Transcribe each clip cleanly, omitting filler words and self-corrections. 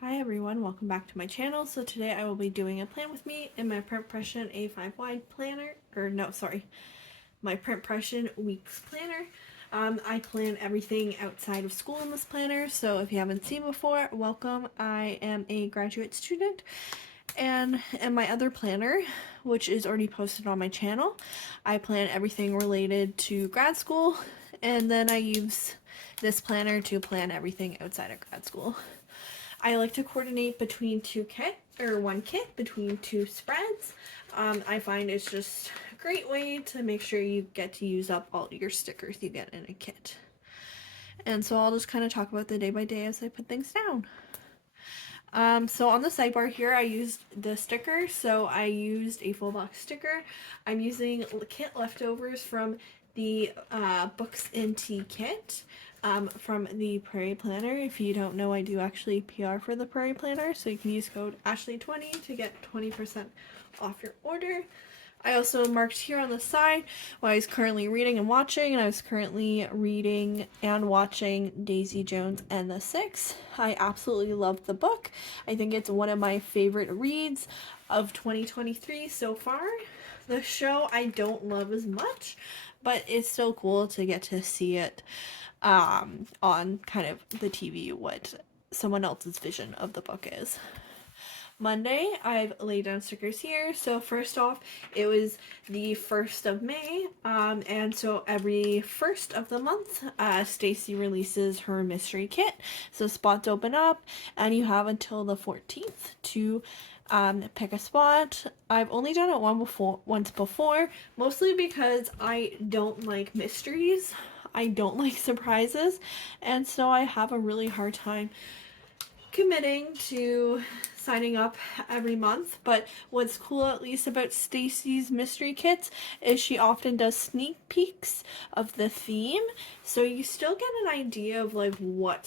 Hi everyone, welcome back to my channel. So today I will be doing a plan with me in my Print Pression A5 wide planner, my Print Pression Weeks Planner. I plan everything outside of school in this planner, so if you haven't seen before, welcome. I am a graduate student, and in my other planner, which is already posted on my channel, I plan everything related to grad school, and then I use this planner to plan everything outside of grad school. I like to coordinate between one kit between two spreads. I find it's just a great way to make sure you get to use up all your stickers you get in a kit. And so I'll just kind of talk about the day by day as I put things down. So on the sidebar here, I used the sticker. So I used a full box sticker. I'm using kit leftovers from the Books in Tea kit from the Prairie Planner. If you don't know, I do actually PR for the Prairie Planner, so you can use code Ashley20 to get 20% off your order. I also marked here on the side what I was currently reading and watching, and I was currently reading and watching Daisy Jones and the Six. I absolutely love the book. I think it's one of my favorite reads of 2023 so far. The show I don't love as much, but it's still cool to get to see it on kind of the TV, what someone else's vision of the book is. Monday, I've laid down stickers here. So first off, it was the 1st of May, and so every 1st of the month, Stacy releases her mystery kit. So spots open up, and you have until the 14th to pick a spot. I've only done it once before, mostly because I don't like mysteries. I don't like surprises, and so I have a really hard time committing to signing up every month. But what's cool, at least about Stacy's mystery kits, is she often does sneak peeks of the theme, so you still get an idea of like what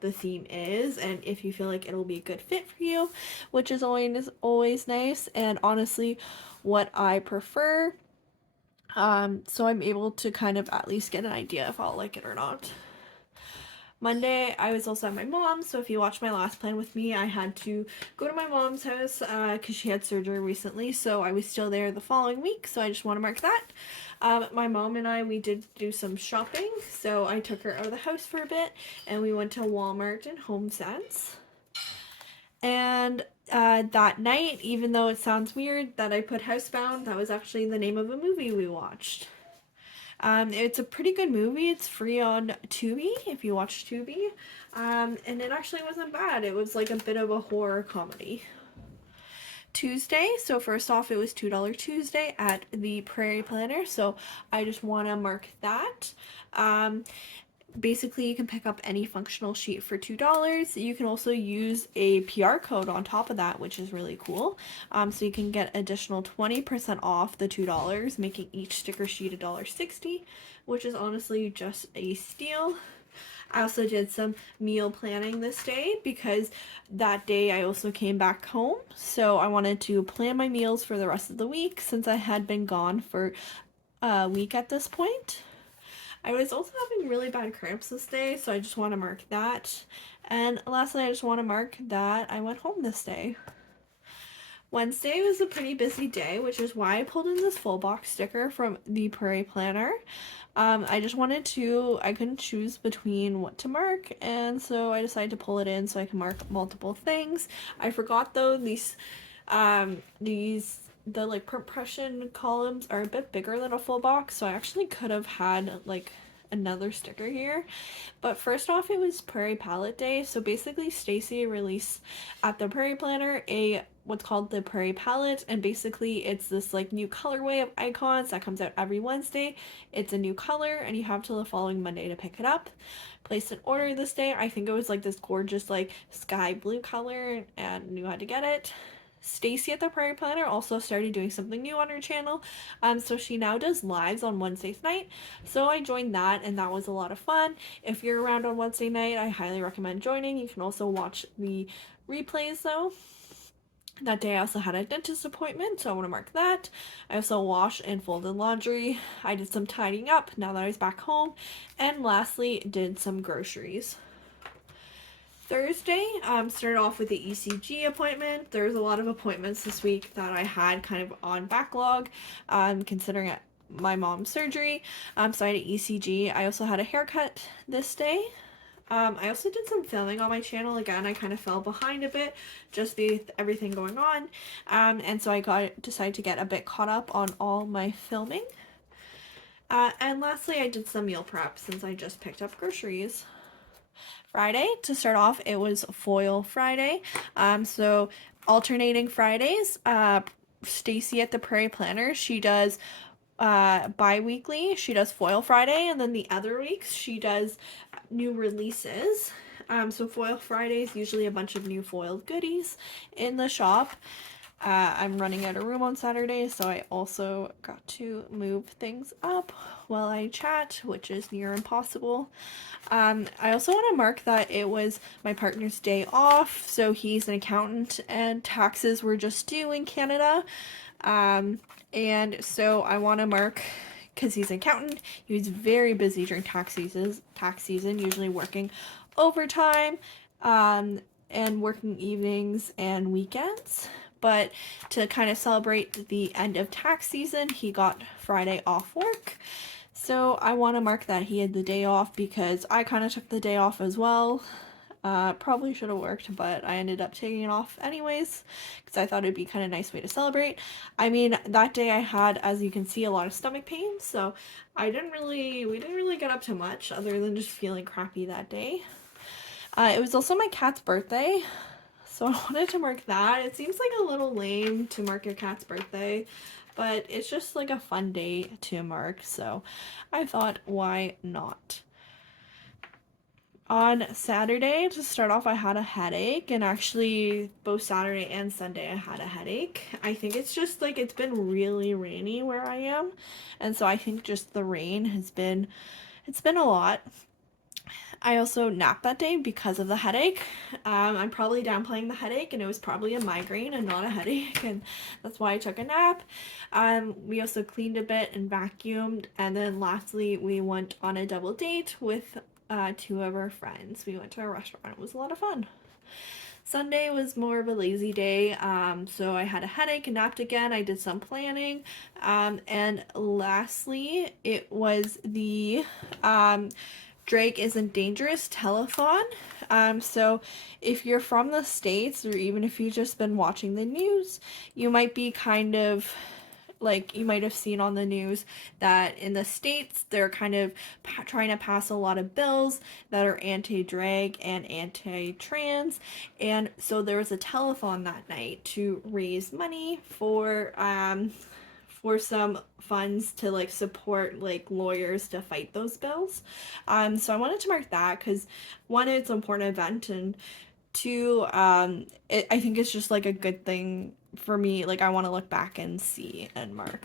the theme is, and if you feel like it'll be a good fit for you, which is always nice, and honestly what I prefer. So I'm able to kind of at least get an idea if I'll like it or not. Monday, I was also at my mom's, so if you watched my last plan with me, I had to go to my mom's house because she had surgery recently, so I was still there the following week, so I just want to mark that. My mom and I, we did do some shopping, so I took her out of the house for a bit, and we went to Walmart and HomeSense. And that night, even though it sounds weird that I put Housebound, that was actually the name of a movie we watched. It's a pretty good movie. It's free on Tubi if you watch Tubi. And it actually wasn't bad. It was like a bit of a horror comedy. Tuesday, so first off, it was $2 Tuesday at the Prairie Planner, so I just want to mark that. Basically, you can pick up any functional sheet for $2. You can also use a PR code on top of that, which is really cool. So you can get additional 20% off the $2, making each sticker sheet $1.60, which is honestly just a steal. I also did some meal planning this day because that day I also came back home. So I wanted to plan my meals for the rest of the week since I had been gone for a week at this point. I was also having really bad cramps this day, so I just want to mark that. And lastly, I just want to mark that I went home this day. Wednesday was a pretty busy day, which is why I pulled in this full box sticker from the Prairie Planner. I couldn't choose between what to mark, and so I decided to pull it in so I can mark multiple things. I forgot though, the like print pression columns are a bit bigger than a full box, so I actually could have had like another sticker here. But first off, it was Prairie Palette Day, so basically Stacy released at the Prairie Planner what's called the Prairie Palette, and basically it's this like new colorway of icons that comes out every Wednesday. It's a new color, and you have till the following Monday to pick it up. Placed an order this day. I think it was like this gorgeous like sky blue color, and knew how to get it. Stacy at the Prairie Planner also started doing something new on her channel, so she now does lives on Wednesdays night, so I joined that, and that was a lot of fun. If you're around on Wednesday night, I highly recommend joining. You can also watch the replays though. That day I also had a dentist appointment, so I want to mark that. I also washed and folded laundry. I did some tidying up now that I was back home, and lastly did some groceries. Thursday, started off with the ECG appointment. There's a lot of appointments this week that I had kind of on backlog, considering my mom's surgery. So I had an ECG. I also had a haircut this day. I also did some filming on my channel. Again, I kind of fell behind a bit just with everything going on. And so I decided to get a bit caught up on all my filming. And lastly, I did some meal prep since I just picked up groceries. Friday, to start off, it was Foil Friday. So alternating Fridays, Stacy at the Prairie Planner, she does bi-weekly, she does Foil Friday, and then the other weeks she does new releases. So Foil Friday is usually a bunch of new foiled goodies in the shop. I'm running out of room on Saturday, so I also got to move things up while I chat, which is near impossible. I also want to mark that it was my partner's day off, so he's an accountant and taxes were just due in Canada. And so I want to mark, because he's an accountant, he was very busy during tax season, usually working overtime, and working evenings and weekends. But to kind of celebrate the end of tax season, he got Friday off work. So I want to mark that he had the day off because I kind of took the day off as well. Probably should have worked, but I ended up taking it off anyways because I thought it'd be kind of a nice way to celebrate. I mean, that day I had, as you can see, a lot of stomach pain, so we didn't really get up to much other than just feeling crappy that day. It was also my cat's birthday, so I wanted to mark that. It seems like a little lame to mark your cat's birthday, but it's just like a fun day to mark, so I thought, why not? On Saturday, to start off, I had a headache, and actually both Saturday and Sunday I had a headache. I think it's just like it's been really rainy where I am, and so I think just the rain it's been a lot. I also napped that day because of the headache. I'm probably downplaying the headache, and it was probably a migraine and not a headache, and that's why I took a nap. We also cleaned a bit and vacuumed, and then lastly we went on a double date with two of our friends. We went to a restaurant. It was a lot of fun. Sunday was more of a lazy day, so I had a headache and napped again. I did some planning, and lastly it was the Drake Isn't Dangerous telethon. So if you're from the States, or even if you've just been watching the news, you might be kind of like, you might have seen on the news that in the States they're kind of trying to pass a lot of bills that are anti-drag and anti-trans, and so there was a telethon that night to raise money for some funds to like support like lawyers to fight those bills. So I wanted to mark that because one, it's an important event, and two, I think it's just like a good thing for me. Like, I want to look back and see and mark.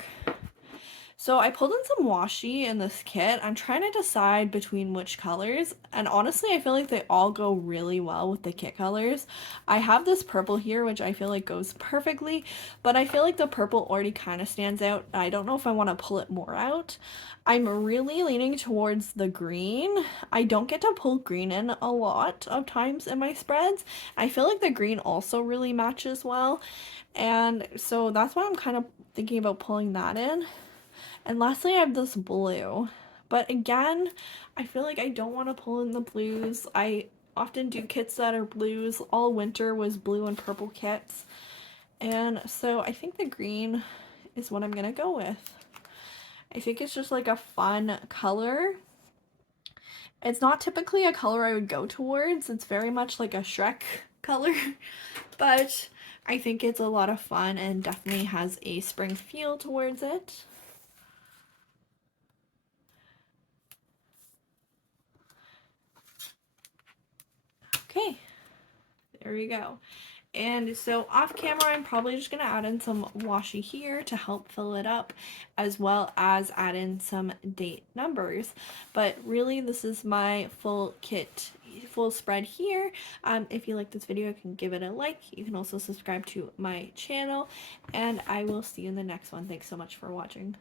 So I pulled in some washi in this kit. I'm trying to decide between which colors, and honestly I feel like they all go really well with the kit colors. I have this purple here which I feel like goes perfectly, but I feel like the purple already kind of stands out. I don't know if I want to pull it more out. I'm really leaning towards the green. I don't get to pull green in a lot of times in my spreads. I feel like the green also really matches well, and so that's why I'm kind of thinking about pulling that in. And lastly, I have this blue. But again, I feel like I don't want to pull in the blues. I often do kits that are blues. All winter was blue and purple kits. And so I think the green is what I'm going to go with. I think it's just like a fun color. It's not typically a color I would go towards. It's very much like a Shrek color. But I think it's a lot of fun and definitely has a spring feel towards it. Okay, there we go. And so off camera, I'm probably just going to add in some washi here to help fill it up, as well as add in some date numbers. But really, this is my full kit, full spread here. If you like this video, you can give it a like. You can also subscribe to my channel, and I will see you in the next one. Thanks so much for watching.